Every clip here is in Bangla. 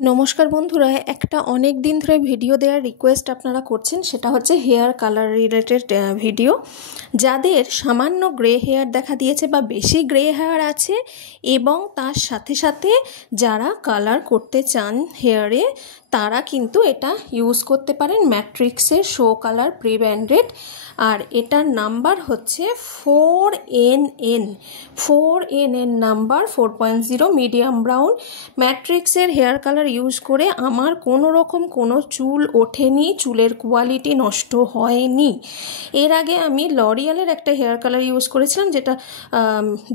নমস্কার বন্ধুরা, একটা অনেক দিন ধরে ভিডিও দেওয়ার রিকোয়েস্ট আপনারা করছেন, সেটা হচ্ছে হেয়ার কালার রিলেটেড ভিডিও। যাদের সামান্য গ্রে হেয়ার দেখা দিয়েছে বা বেশি গ্রে হেয়ার আছে এবং তার সাথে সাথে যারা কালার করতে চান হেয়ারে, তারা কিন্তু এটা ইউজ করতে পারেন ম্যাট্রিক্সের শো কালার প্রি ব্যান্ডেড। আর এটার নাম্বার হচ্ছে 4NN নাম্বার 4.0 মিডিয়াম ব্রাউন। ম্যাট্রিক্সের হেয়ার কালার ইউজ করে আমার কোনো রকম কোনো চুল ওঠেনি, চুলের কোয়ালিটি নষ্ট হয়নি। এর আগে আমি লরিয়ালের একটা হেয়ার কালার ইউজ করেছিলাম, যেটা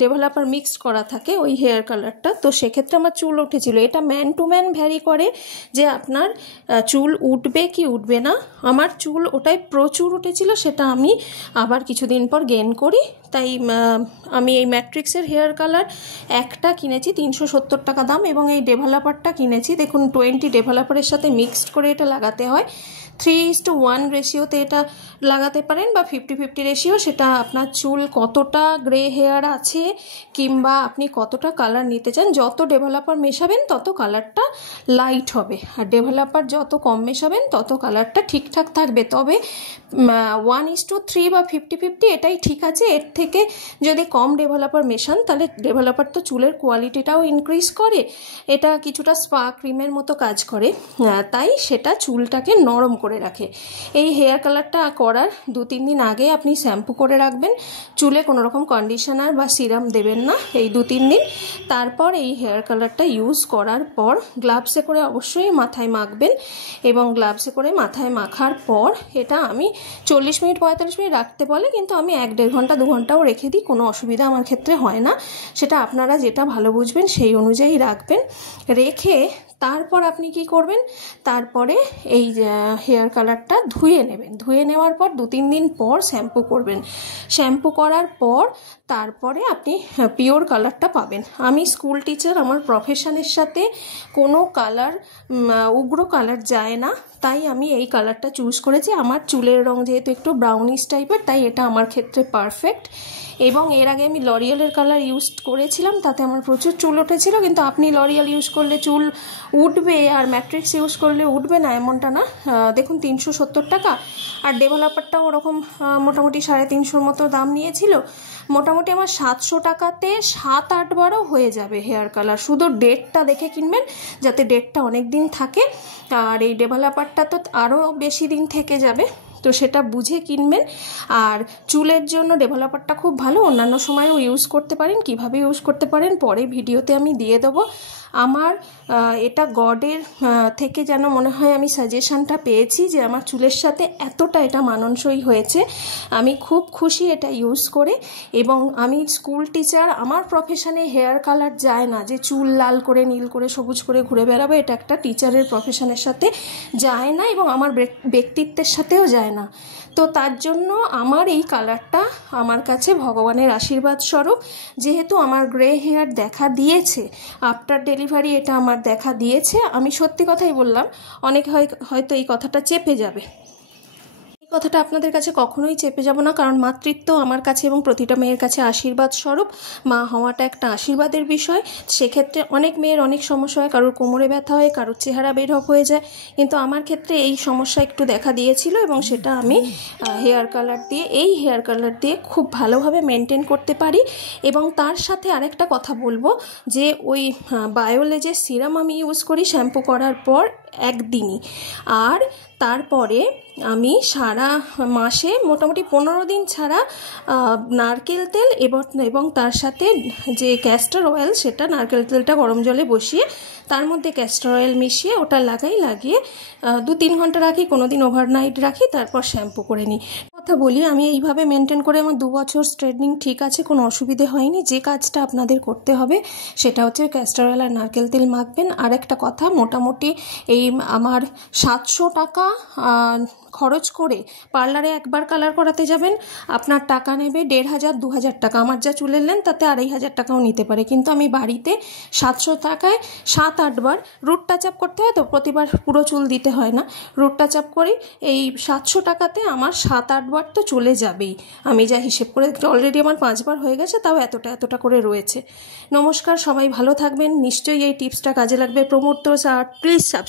ডেভেলপার মিক্সড করা থাকে ওই হেয়ার কালারটা, তো সেক্ষেত্রে আমার চুল উঠেছিল। এটা ম্যান টু ম্যান ভ্যারি করে যে আপনার চুল উঠবে কি উঠবে না। আমার চুল ওটাই প্রচুর উঠেছিল, সেটা আমি আবার কিছুদিন পর গেইন করি। তাই আমি এই ম্যাট্রিক্সের হেয়ার কালার একটা কিনেছি 370 টাকা দাম, এবং এই ডেভেলপারটা কিনেছি, দেখুন 20 ডেভেলপারের সাথে মিক্সড করে এটা লাগাতে হয়। 3:1 রেশিওতে এটা লাগাতে পারেন বা 50-50 রেশিও, সেটা আপনার চুল কতটা গ্রে হেয়ার আছে কিংবা আপনি কতটা কালার নিতে চান। যত ডেভেলপার মেশাবেন তত কালারটা লাইট হবে, আর ডেভেলপার যত কম মেশাবেন তত কালারটা ঠিকঠাক থাকবে। তবে 1:3 বা 50-50 এটাই ঠিক আছে। এর থেকে যদি কম ডেভেলপার মেশান তাহলে ডেভেলপার তো চুলের কোয়ালিটিটাও ইনক্রিজ করে, এটা কিছুটা স্পা ক্রিমের মতো কাজ করে, তাই সেটা চুলটাকে নরম করে রাখে। এই হেয়ার কালারটা করার 2-3 দিন আগে আপনি শ্যাম্পু করে রাখবেন, চুলে কোনো রকম কন্ডিশনার বা সিরাম দেবেন না এই 2-3 দিন। তারপর এই হেয়ার কালারটা ইউজ করার পর গ্লাভসে করে অবশ্যই মাথায় মাখবেন, এবং গ্লাভসে করে মাথায় মাখার পর এটা আমি 40 মিনিট 45 মিনিট রাখতে বলে, কিন্তু আমি 1-1.5 ঘন্টা 2 ঘন্টাও রেখে দিই, কোনো অসুবিধা আমার ক্ষেত্রে হয় না। সেটা আপনারা যেটা ভালো বুঝবেন সেই অনুযায়ী রাখবেন। রেখে তারপর আপনি কি করবেন, তারপরে এই হেয়ার কালারটা ধুয়ে নেবেন। ধুয়ে নেওয়ার পর 2-3 দিন পর শ্যাম্পু করবেন। শ্যাম্পু করার পর তারপরে আপনি পিওর কালারটা পাবেন। আমি স্কুল টিচার, আমার প্রফেশনের সাথে কোনো কালার উগ্র কালার যায় না, তাই আমি এই কালারটা চুজ করেছি। আমার চুলের রং যেহেতু একটু ব্রাউনিশ টাইপের, তাই এটা আমার ক্ষেত্রে পারফেক্ট। এবং এর আগে আমি লরিয়ালের কালার ইউজ করেছিলাম, তাতে আমার প্রচুর চুল উঠেছিল। কিন্তু আপনি লরিয়াল ইউজ করলে চুল উঠবে আর ম্যাট্রিক্স ইউজ করলে উঠবে না এমনটা না। দেখুন 370 টাকা, আর ডেভেলপারটাও ওরকম মোটামুটি 350 মতো দাম নিয়েছিল। মোটামুটি আমার 700 টাকাতে 7-8 বারও হয়ে যাবে হেয়ার কালার। শুধু ডেটটা দেখে কিনবেন, যাতে ডেটটা অনেক দিন থাকে, আর এই ডেভেলপারটা তো আরও বেশি দিন থেকে যাবে, তো সেটা বুঝে কিনবেন। আর চুলের জন্য ডেভেলপারটা খুব ভালো, অন্যান্য সময়ও ইউজ করতে পারেন। কিভাবে ইউজ করতে পারেন পরে ভিডিওতে আমি দিয়ে দেবো। আমার এটা গডের থেকে যেন মনে হয় আমি সাজেশনটা পেয়েছি, যে আমার চুলের সাথে এতটা এটা মানানসই হয়েছে, আমি খুব খুশি এটা ইউজ করে। এবং আমি স্কুল টিচার, আমার প্রফেশনে হেয়ার কালার যায় না, যে চুল লাল করে নীল করে সবুজ করে ঘুরে বেড়াবো, এটা একটা টিচারের প্রফেশনের সাথে যায় না, এবং আমার ব্যক্তিত্বের সাথেও যায় না। তো তার জন্য আমার এই কালারটা আমার কাছে ভগবানের আশীর্বাদ স্বরূপ। যেহেতু আমার গ্রে হেয়ার দেখা দিয়েছে আফটার ডেলিভারি, এটা আমার দেখা দিয়েছে, আমি সত্যি কথাই বললাম। অনেকে হয়তো এই কথাটা চেপে যাবে, কথাটা আপনাদের কাছে কখনোই চেপে যাব না, কারণ মাতৃত্ব আমার কাছে এবং প্রতিটা মেয়ের কাছে আশীর্বাদ স্বরূপ। মা হওয়াটা একটা আশীর্বাদের বিষয়। সেক্ষেত্রে অনেক মেয়ের অনেক সমস্যা হয়, কারোর কোমরে ব্যথা হয়, কারোর চেহারা বেঢপ হয়ে যায়, কিন্তু আমার ক্ষেত্রে এই সমস্যা একটু দেখা দিয়েছিল, এবং সেটা আমি এই হেয়ার কালার দিয়ে খুব ভালোভাবে মেনটেন করতে পারি। এবং তার সাথে আরেকটা কথা বলবো, যে ওই বায়োলেজের সিরাম আমি ইউজ করি শ্যাম্পু করার পর একদিনই, আর তারপরে আমি সারা মাসে মোটামুটি 15 দিন ছাড়া নারকেল তেল এবং তার সাথে যে ক্যাস্টর অয়েল, সেটা নারকেল তেলটা গরম জলে বসিয়ে তার মধ্যে ক্যাস্টর অয়েল মিশিয়ে ওটা লাগিয়ে 2-3 ঘন্টা রাখি, কোনো দিন ওভারনাইট রাখি, তারপর শ্যাম্পু করে নিই। কথা বলি, আমি এইভাবে মেনটেন করে আমার 2 বছর স্ট্রেটনিং ঠিক আছে, কোনো অসুবিধে হয়নি। যে কাজটা আপনাদের করতে হবে সেটা হচ্ছে ক্যাস্টর অয়েল আর নারকেল তেল মাখবেন। আর একটা কথা, মোটামুটি এই আমার 700 টাকা খরচ করে পার্লারে একবার কালার করাতে যাবেন, আপনার টাকা নেবে 1500 2000 টাকা। আমার যা চুলের লেন তাতে 2500 টাকাও নিতে পারে, কিন্তু আমি বাড়িতে 700 টাকায় 7-8 বার রুট টাচ আপ করতে হয়, তো প্রতিবার পুরো চুল দিতে হয় না, রুট টাচ আপ করি। এই 700 টাকাতে আমার 7-8 বার তো চলে যাবেই। আমি যা হিসেব করে, অলরেডি আমার 5 বার হয়ে গেছে, তাও এতটা করে রয়েছে। নমস্কার, সবাই ভালো থাকবেন, নিশ্চয়ই এই টিপসটা কাজে লাগবে। Promote those art, please subscribe.